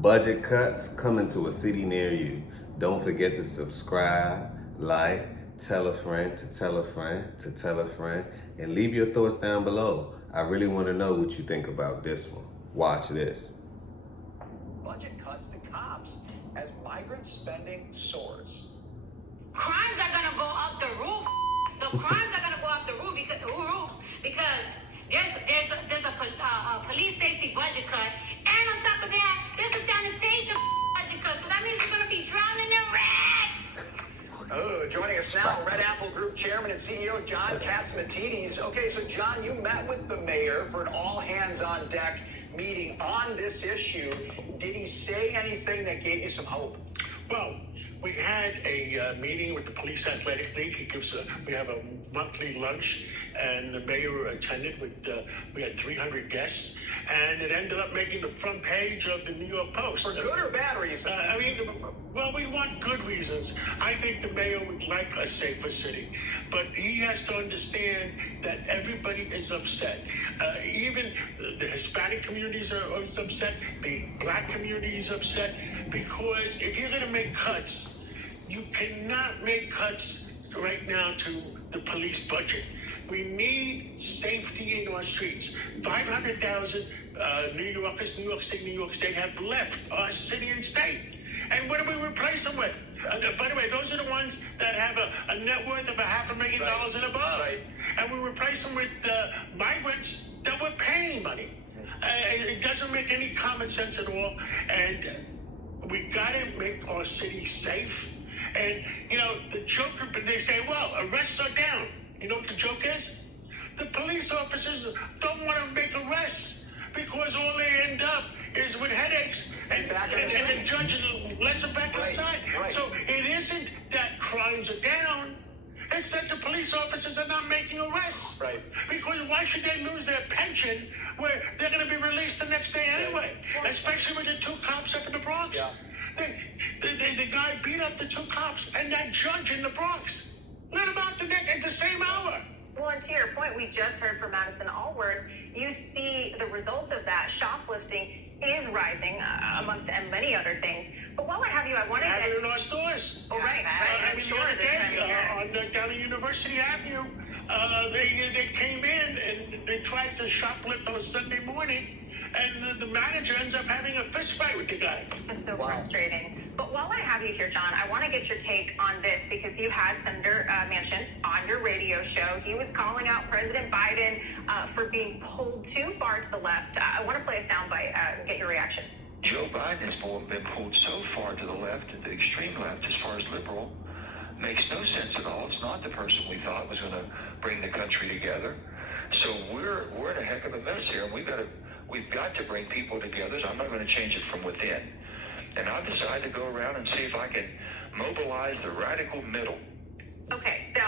Budget cuts coming to a city near you. Don't forget to subscribe, like, tell a friend to tell a friend to tell a friend, and leave your thoughts down below. I really want to know what you think about this one. Watch this. Budget cuts to cops as migrant spending soars. Crimes are gonna go up the roof. The crimes are gonna go up the roof because there's a police safety budget cut, and on top of that, there's a sanitation budget cut. So that means we're gonna be drowning in rats. Oh, joining us now, Red Apple Group Chairman and CEO John Katzmatidis. Okay, so John, you met with the mayor for an all-hands-on-deck meeting on this issue. Did he say anything that gave you some hope? Well, we had a meeting with the Police Athletic League. We have a monthly lunch, and the mayor attended. We had 300 guests, and it ended up making the front page of the New York Post. For good or bad reasons? Well, we want good reasons. I think the mayor would like a safer city, but he has to understand that everybody is upset. Even the Hispanic communities are upset. The Black community is upset because if you're going to make cuts, you cannot make cuts right now to the police budget. We need safety in our streets. 500,000 New Yorkers, New York City, New York State have left our city and state. And what do we replace them with? By the way, those are the ones that have a net worth of $500,000 and above. Right. And we replace them with migrants that we're paying money. It doesn't make any common sense at all. And we got to make our city safe. And, the joke, they say, well, arrests are down. You know what the joke is? The police officers don't want to make arrests because all they end up is with headaches and the judge lets them back outside. Right. So it isn't that crimes are down. It's that the police officers are not making arrests. Right. Because why should they lose their pension where they're going to be released the next day anyway? Right. Especially with the two cops up in the Bronx. Yeah. The guy beat up the two cops and that judge in the Bronx let him out at the same hour. Well, and to your point, we just heard from Madison Allworth. You see the results of that. Shoplifting is rising amongst and many other things. But while I have you, I want to have it in our stores. Oh, right. I'm sure the other day, down at University Avenue, they came in and they tried to shoplift on a Sunday morning, and the manager ends up having a fist fight with the guy. It's so frustrating. But while I have you here, John, I want to get your take on this because you had Senator Manchin on your radio show. He was calling out President Biden for being pulled too far to the left. I want to play a soundbite and get your reaction. Joe Biden has been pulled so far to the left, to the extreme left, as far as liberal. Makes no sense at all. It's not the person we thought was going to bring the country together. So we're in a heck of a mess here, and we've got to bring people together. So I'm not going to change it from within. And I've decided to go around and see if I can mobilize the radical middle. Okay, so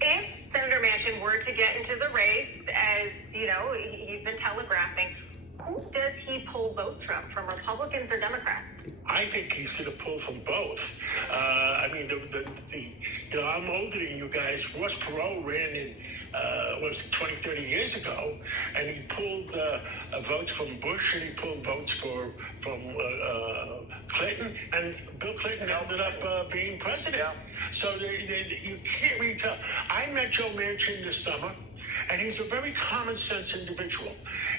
if Senator Manchin were to get into the race, as he's been telegraphing, who does he pull votes from Republicans or Democrats? I think he's going to pull from both. I'm older than you guys. Ross Perot ran in 20, 30 years ago, and he pulled votes from Bush, and he pulled votes from Clinton, and Bill Clinton ended up being president. Yeah. So you can't really tell. I met Joe Manchin this summer, and he's a very common sense individual.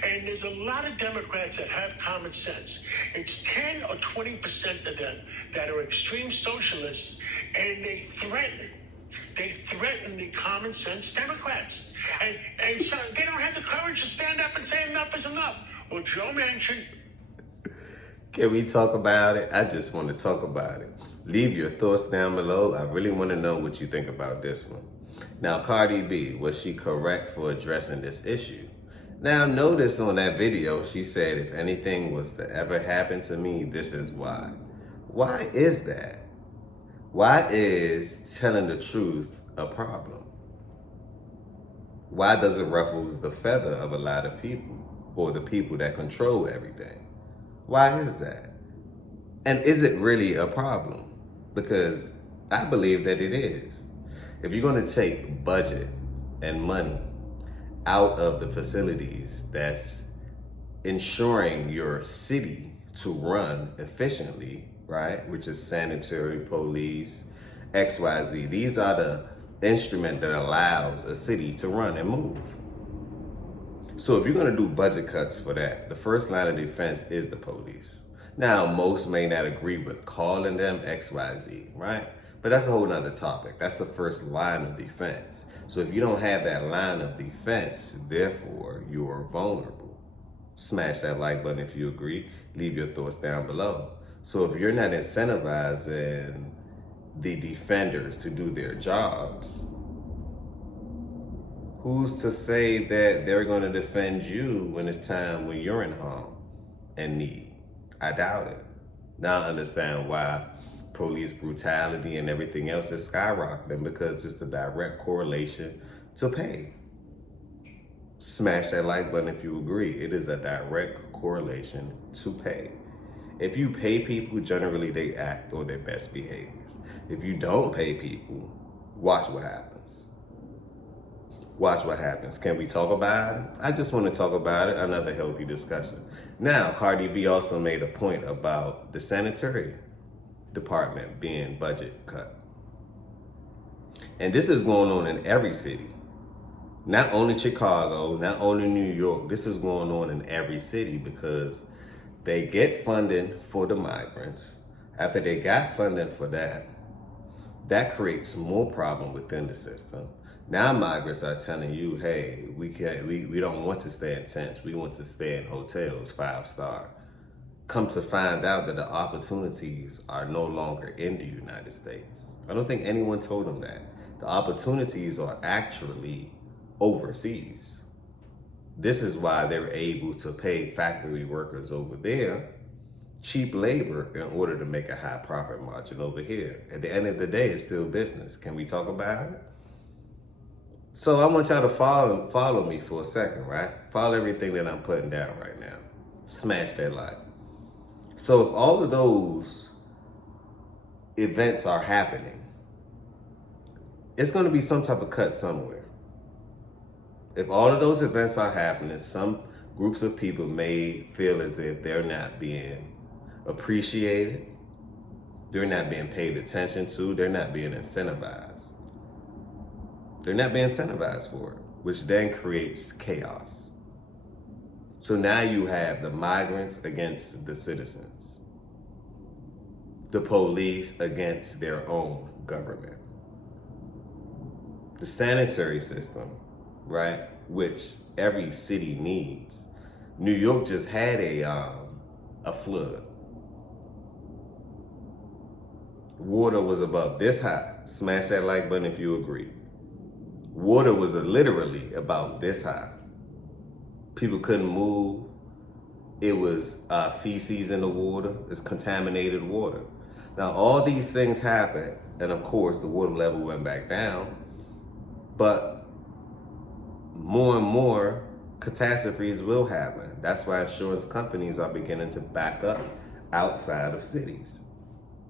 And there's a lot of Democrats that have common sense. It's 10 or 20% of them that are extreme socialists, and they threaten the common sense Democrats. And so they don't have the courage to stand up and say enough is enough. Well, Joe Manchin. Can we talk about it? I just want to talk about it. Leave your thoughts down below. I really want to know what you think about this one. Now, Cardi B, was she correct for addressing this issue? Now, notice on that video, she said, if anything was to ever happen to me, this is why. Why is that? Why is telling the truth a problem? Why does it ruffle the feather of a lot of people, or the people that control everything? Why is that? And is it really a problem? Because I believe that it is. If you're going to take budget and money out of the facilities that's ensuring your city to run efficiently, right? Which is sanitary, police, XYZ. These are the instrument that allows a city to run and move. So if you're gonna do budget cuts for that, the first line of defense is the police. Now, most may not agree with calling them XYZ, right? But that's a whole nother topic. That's the first line of defense. So if you don't have that line of defense, therefore, you are vulnerable. Smash that like button if you agree. Leave your thoughts down below. So if you're not incentivizing the defenders to do their jobs, who's to say that they're going to defend you when it's time when you're in harm and need? I doubt it. Now I understand why police brutality and everything else is skyrocketing, because it's the direct correlation to pay. Smash that like button if you agree. It is a direct correlation to pay. If you pay people, generally they act on their best behaviors. If you don't pay people, watch what happens. Watch what happens. Can we talk about it? I just want to talk about it. Another healthy discussion. Now, Cardi B also made a point about the sanitary department being budget cut. And this is going on in every city. Not only Chicago, not only New York. This is going on in every city because they get funding for the migrants. After they got funding for that, that creates more problem within the system. Now migrants are telling you, hey, we don't want to stay in tents. We want to stay in hotels, 5-star. Come to find out that the opportunities are no longer in the United States. I don't think anyone told them that. The opportunities are actually overseas. This is why they're able to pay factory workers over there cheap labor in order to make a high profit margin over here. At the end of the day, it's still business. Can we talk about it? So I want y'all to follow me for a second, right? Follow everything that I'm putting down right now. Smash that like. So if all of those events are happening, it's going to be some type of cut somewhere. If all of those events are happening, some groups of people may feel as if they're not being appreciated, they're not being paid attention to, they're not being incentivized. They're not being incentivized for it, which then creates chaos. So now you have the migrants against the citizens, the police against their own government, the sanitary system, right, which every city needs. New York just had a flood. Water was above this high. Smash that like button if you agree. Water was literally about this high. People couldn't move. It was feces in the water. It's contaminated water. Now, all these things happened, and of course, the water level went back down. But more and more catastrophes will happen. That's why insurance companies are beginning to back up outside of cities.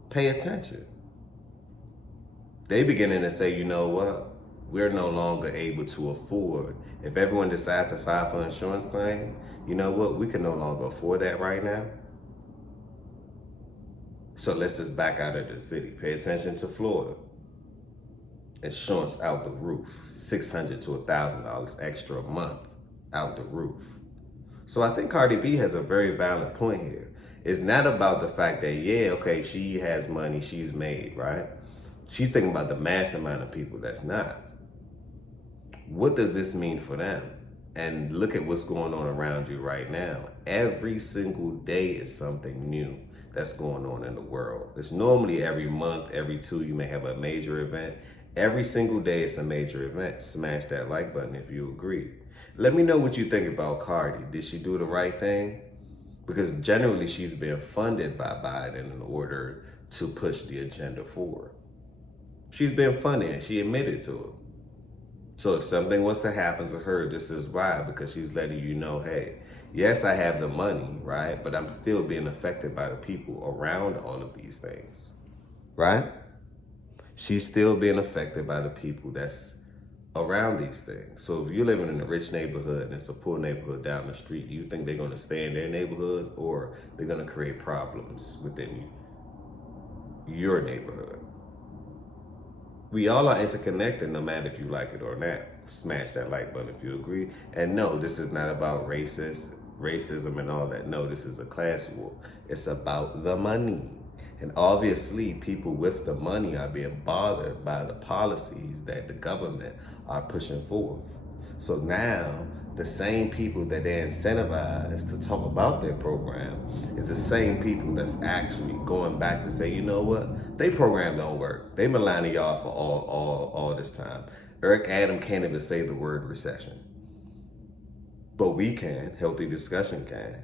Pay attention. They beginning to say, you know what? We're no longer able to afford. If everyone decides to file for an insurance claim, you know what? We can no longer afford that right now. So let's just back out of the city. Pay attention to Florida. Insurance out the roof. $600 to $1,000 extra a month out the roof. So I think Cardi B has a very valid point here. It's not about the fact that, yeah, okay, she has money, she's made, right? She's thinking about the mass amount of people that's not. What does this mean for them? And look at what's going on around you right now. Every single day is something new that's going on in the world. It's normally every month, every two, you may have a major event. Every single day it's a major event. Smash that like button if you agree. Let me know what you think about Cardi. Did she do the right thing? Because generally she's been funded by Biden in order to push the agenda forward. She's been funded and she admitted to it. So if something was to happen to her, this is why, because she's letting you know, hey, yes, I have the money, right? But I'm still being affected by the people around all of these things, right? She's still being affected by the people that's around these things. So if you're living in a rich neighborhood and it's a poor neighborhood down the street, do you think they're going to stay in their neighborhoods, or they're going to create problems within your neighborhood? We all are interconnected, no matter if you like it or not. Smash that like button if you agree. And no, this is not about racism and all that. No, this is a class war. It's about the money. And obviously, people with the money are being bothered by the policies that the government are pushing forth. So now, the same people that they incentivize to talk about their program is the same people that's actually going back to say, you know what, they program don't work. They maligning y'all for all this time. Eric Adam can't even say the word recession. But we can. Healthy Discussion can.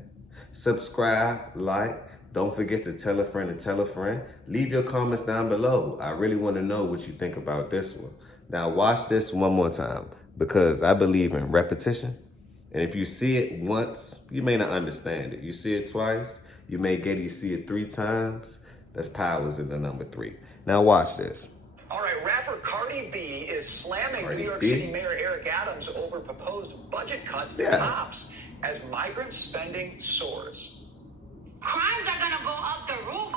Subscribe, like. Don't forget to tell a friend and tell a friend. Leave your comments down below. I really want to know what you think about this one. Now watch this one more time, because I believe in repetition. And if you see it once, you may not understand it. You see it twice, you may get it. You see it 3 times, that's powers in the number 3. Now watch this. All right, rapper Cardi B is slamming Cardi New York B. City Mayor Eric Adams over proposed budget cuts to Yes. cops as migrant spending soars. Crimes are gonna go up the roof.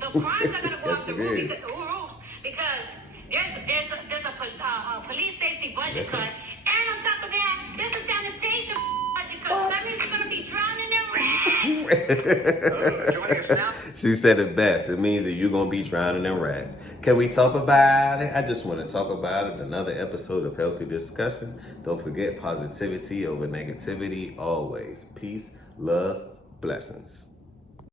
The crimes are gonna go Yes, up the it roof is. because there's a police safety budget Yes, cut, sir. and on top of that, there's a sanitation budget cut. So that means you're gonna be drowning in rats. Joining us now. She said it best. It means that you're going to be drowning in rats. Can we talk about it? I just want to talk about it. Another episode of Healthy Discussion. Don't forget, positivity over negativity always. Peace, love, blessings.